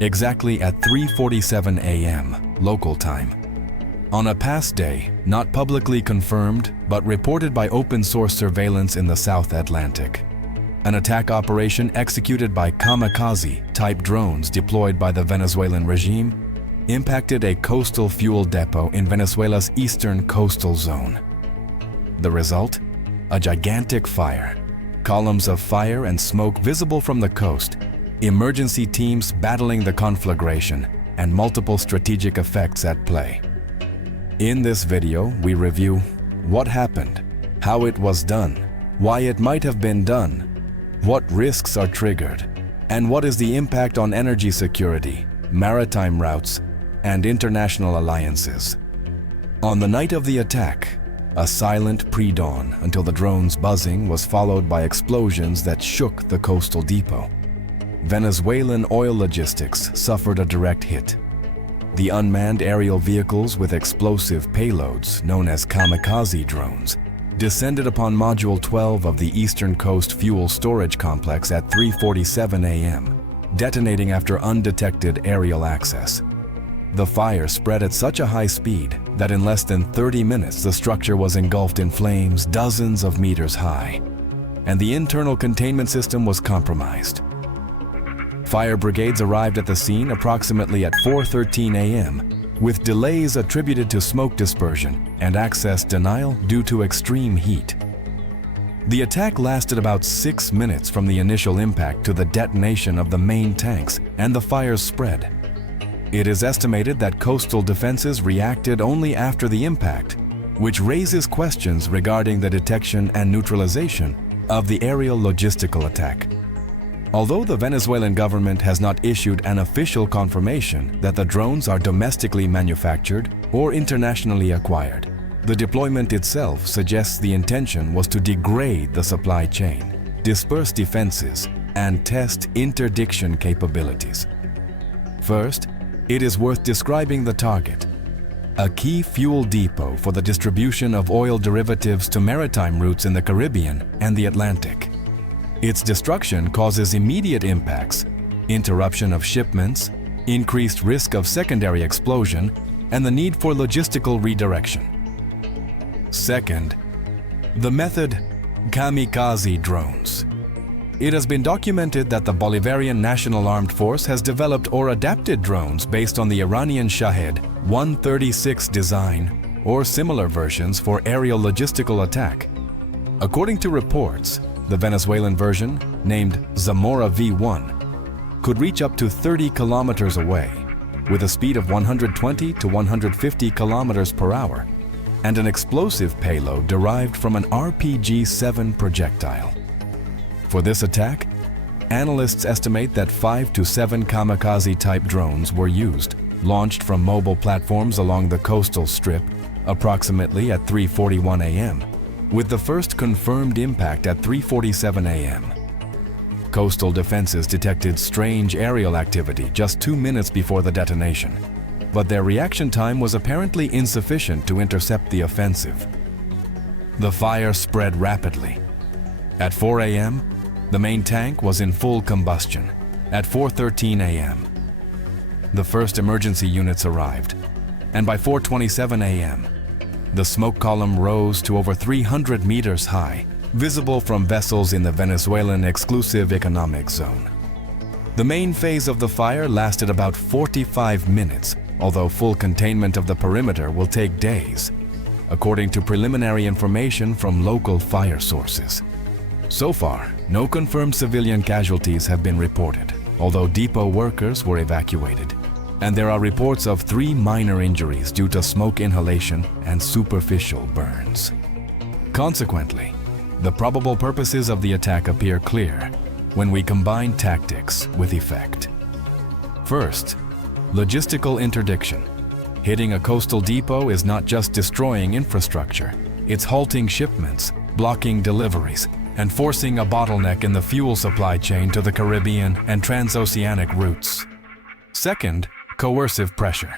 exactly at 3:47 a.m. local time. On a past day, not publicly confirmed, but reported by open-source surveillance in the South Atlantic. An attack operation executed by kamikaze-type drones deployed by the Venezuelan regime impacted a coastal fuel depot in Venezuela's eastern coastal zone. The result? A gigantic fire. Columns of fire and smoke visible from the coast, emergency teams battling the conflagration, and multiple strategic effects at play. In this video, we review what happened, how it was done, why it might have been done, what risks are triggered, and what is the impact on energy security, maritime routes, and international alliances. On the night of the attack, a silent pre-dawn until the drone's buzzing was followed by explosions that shook the coastal depot. Venezuelan oil logistics suffered a direct hit. The unmanned aerial vehicles with explosive payloads, known as kamikaze drones, descended upon Module 12 of the Eastern Coast Fuel Storage Complex at 3:47 a.m., detonating after undetected aerial access. The fire spread at such a high speed that in less than 30 minutes the structure was engulfed in flames dozens of meters high, and the internal containment system was compromised. Fire brigades arrived at the scene approximately at 4:13 a.m., with delays attributed to smoke dispersion and access denial due to extreme heat. The attack lasted about 6 minutes from the initial impact to the detonation of the main tanks and the fire's spread. It is estimated that coastal defenses reacted only after the impact, which raises questions regarding the detection and neutralization of the aerial logistical attack. Although the Venezuelan government has not issued an official confirmation that the drones are domestically manufactured or internationally acquired, the deployment itself suggests the intention was to degrade the supply chain, disperse defenses, and test interdiction capabilities. First, it is worth describing the target: a key fuel depot for the distribution of oil derivatives to maritime routes in the Caribbean and the Atlantic. Its destruction causes immediate impacts, interruption of shipments, increased risk of secondary explosion, and the need for logistical redirection. Second, the method kamikaze drones. It has been documented that the Bolivarian National Armed Force has developed or adapted drones based on the Iranian Shahed 136 design or similar versions for aerial logistical attack. According to reports, the Venezuelan version, named Zamora V1, could reach up to 30 kilometers away with a speed of 120 to 150 kilometers per hour and an explosive payload derived from an RPG-7 projectile. For this attack, analysts estimate that 5 to 7 kamikaze-type drones were used, launched from mobile platforms along the coastal strip approximately at 3:41 a.m., with the first confirmed impact at 3:47 a.m. Coastal defenses detected strange aerial activity just 2 minutes before the detonation, but their reaction time was apparently insufficient to intercept the offensive. The fire spread rapidly. At 4 a.m., the main tank was in full combustion. At 4:13 a.m., the first emergency units arrived, and by 4:27 a.m., the smoke column rose to over 300 meters high, visible from vessels in the Venezuelan exclusive economic zone. The main phase of the fire lasted about 45 minutes, although full containment of the perimeter will take days, according to preliminary information from local fire sources. So far, no confirmed civilian casualties have been reported, although depot workers were evacuated. And there are reports of 3 minor injuries due to smoke inhalation and superficial burns. Consequently, the probable purposes of the attack appear clear when we combine tactics with effect. First, logistical interdiction. Hitting a coastal depot is not just destroying infrastructure, it's halting shipments, blocking deliveries, and forcing a bottleneck in the fuel supply chain to the Caribbean and transoceanic routes. Second, coercive pressure.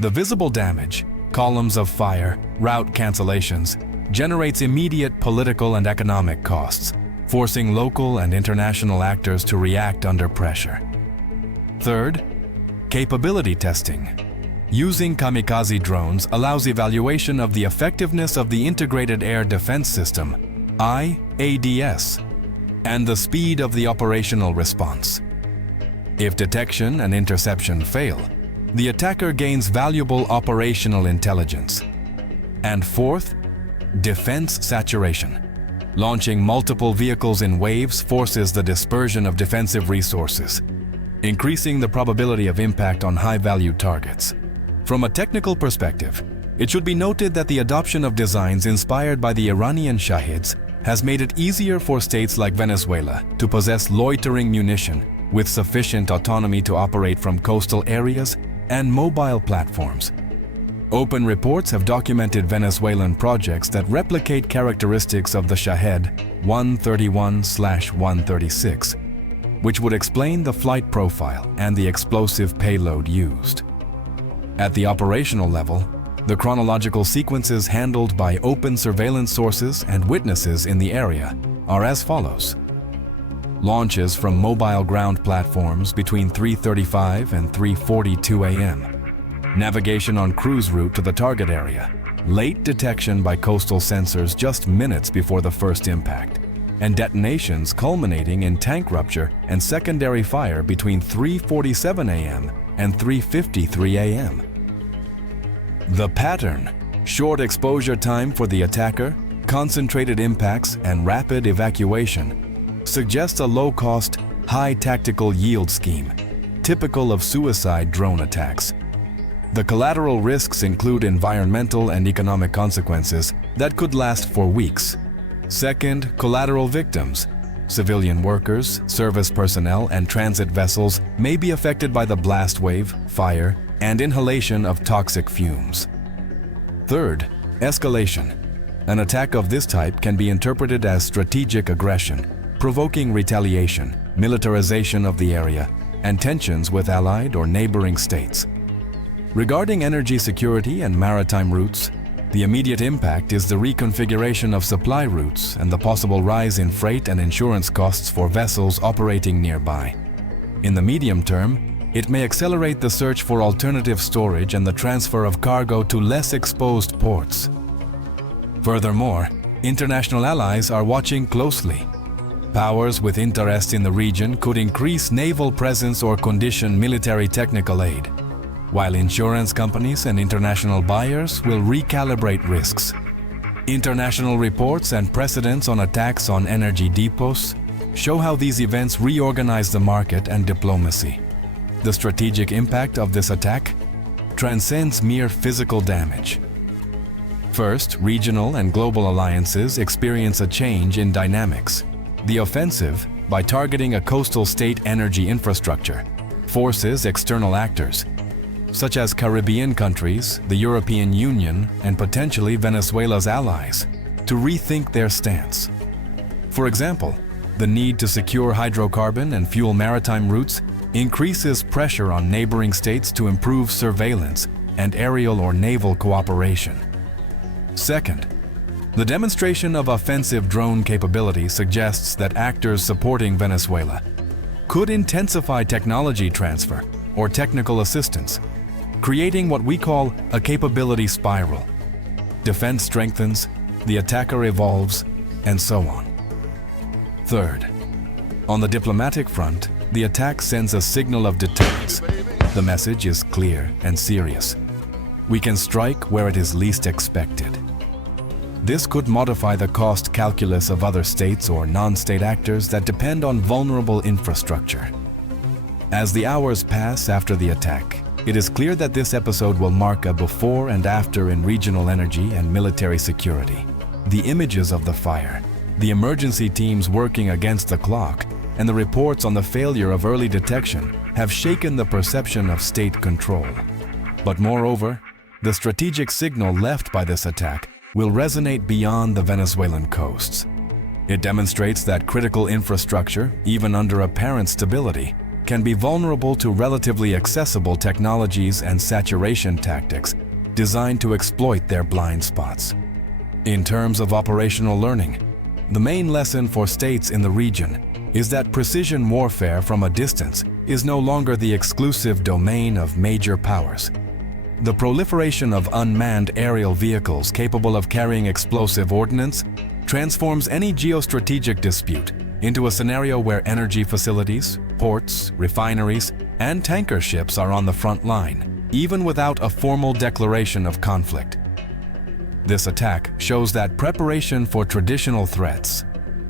The visible damage, columns of fire, route cancellations, generates immediate political and economic costs, forcing local and international actors to react under pressure. Third, Capability testing. Using kamikaze drones allows evaluation of the effectiveness of the Integrated Air Defense System, IADS, and the speed of the operational response. If detection and interception fail, the attacker gains valuable operational intelligence. And fourth, defense saturation. Launching multiple vehicles in waves forces the dispersion of defensive resources, increasing the probability of impact on high-value targets. From a technical perspective, it should be noted that the adoption of designs inspired by the Iranian Shahids has made it easier for states like Venezuela to possess loitering munition with sufficient autonomy to operate from coastal areas and mobile platforms. Open reports have documented Venezuelan projects that replicate characteristics of the Shahed 131/136, which would explain the flight profile and the explosive payload used. At the operational level, the chronological sequences handled by open surveillance sources and witnesses in the area are as follows. Launches from mobile ground platforms between 3:35 and 3:42 a.m. Navigation on cruise route to the target area. Late detection by coastal sensors just minutes before the first impact. And detonations culminating in tank rupture and secondary fire between 3:47 a.m. and 3:53 a.m. The pattern: short exposure time for the attacker, concentrated impacts, and rapid evacuation suggests a low-cost, high tactical yield scheme, typical of suicide drone attacks. The collateral risks include environmental and economic consequences that could last for weeks. Second, collateral victims. Civilian workers, service personnel, and transit vessels may be affected by the blast wave, fire, and inhalation of toxic fumes. Third, escalation. An attack of this type can be interpreted as strategic aggression, provoking retaliation, militarization of the area, and tensions with allied or neighboring states. Regarding energy security and maritime routes, the immediate impact is the reconfiguration of supply routes and the possible rise in freight and insurance costs for vessels operating nearby. In the medium term, it may accelerate the search for alternative storage and the transfer of cargo to less exposed ports. Furthermore, international allies are watching closely. Powers with interest in the region could increase naval presence or condition military technical aid, while insurance companies and international buyers will recalibrate risks. International reports and precedents on attacks on energy depots show how these events reorganize the market and diplomacy. The strategic impact of this attack transcends mere physical damage. First, regional and global alliances experience a change in dynamics. The offensive, by targeting a coastal state energy infrastructure, forces external actors, such as Caribbean countries, the European Union, and potentially Venezuela's allies, to rethink their stance. For example, the need to secure hydrocarbon and fuel maritime routes increases pressure on neighboring states to improve surveillance and aerial or naval cooperation. Second, the demonstration of offensive drone capability suggests that actors supporting Venezuela could intensify technology transfer or technical assistance, creating what we call a capability spiral. Defense strengthens, the attacker evolves, and so on. Third, on the diplomatic front, the attack sends a signal of deterrence. The message is clear and serious. We can strike where it is least expected. This could modify the cost calculus of other states or non-state actors that depend on vulnerable infrastructure. As the hours pass after the attack, it is clear that this episode will mark a before and after in regional energy and military security. The images of the fire, the emergency teams working against the clock, and the reports on the failure of early detection have shaken the perception of state control. But moreover, the strategic signal left by this attack will resonate beyond the Venezuelan coasts. It demonstrates that critical infrastructure, even under apparent stability, can be vulnerable to relatively accessible technologies and saturation tactics designed to exploit their blind spots. In terms of operational learning, the main lesson for states in the region is that precision warfare from a distance is no longer the exclusive domain of major powers. The proliferation of unmanned aerial vehicles capable of carrying explosive ordnance transforms any geostrategic dispute into a scenario where energy facilities, ports, refineries, and tanker ships are on the front line, even without a formal declaration of conflict. This attack shows that preparation for traditional threats,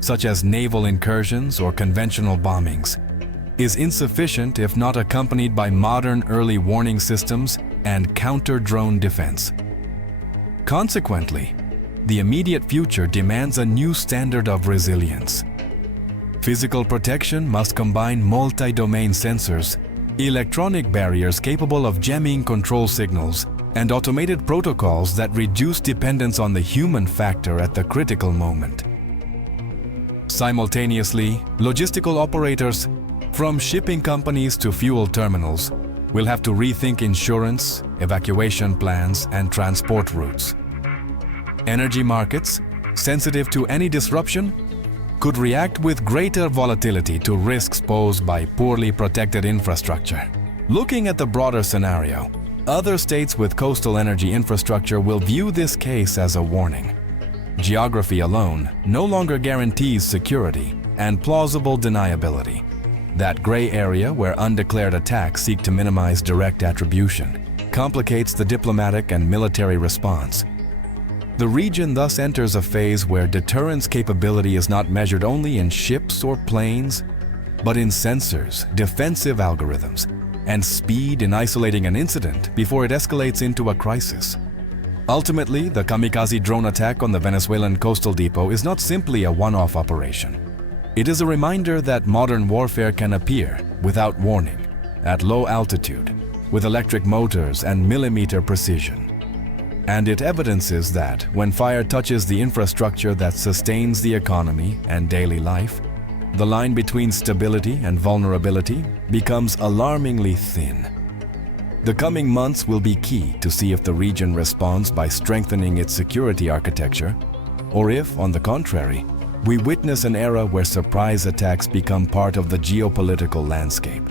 such as naval incursions or conventional bombings, is insufficient if not accompanied by modern early warning systems and counter-drone defense. Consequently, the immediate future demands a new standard of resilience. Physical protection must combine multi-domain sensors, electronic barriers capable of jamming control signals, and automated protocols that reduce dependence on the human factor at the critical moment. Simultaneously, logistical operators, from shipping companies to fuel terminals, will have to rethink insurance, evacuation plans, and transport routes. Energy markets, sensitive to any disruption, could react with greater volatility to risks posed by poorly protected infrastructure. Looking at the broader scenario, other states with coastal energy infrastructure will view this case as a warning. Geography alone no longer guarantees security and plausible deniability. That gray area where undeclared attacks seek to minimize direct attribution complicates the diplomatic and military response. The region thus enters a phase where deterrence capability is not measured only in ships or planes, but in sensors, defensive algorithms, and speed in isolating an incident before it escalates into a crisis. Ultimately, the kamikaze drone attack on the Venezuelan coastal depot is not simply a one-off operation. It is a reminder that modern warfare can appear without warning, at low altitude, with electric motors and millimeter precision. And it evidences that when fire touches the infrastructure that sustains the economy and daily life, the line between stability and vulnerability becomes alarmingly thin. The coming months will be key to see if the region responds by strengthening its security architecture, or if, on the contrary, we witness an era where surprise attacks become part of the geopolitical landscape.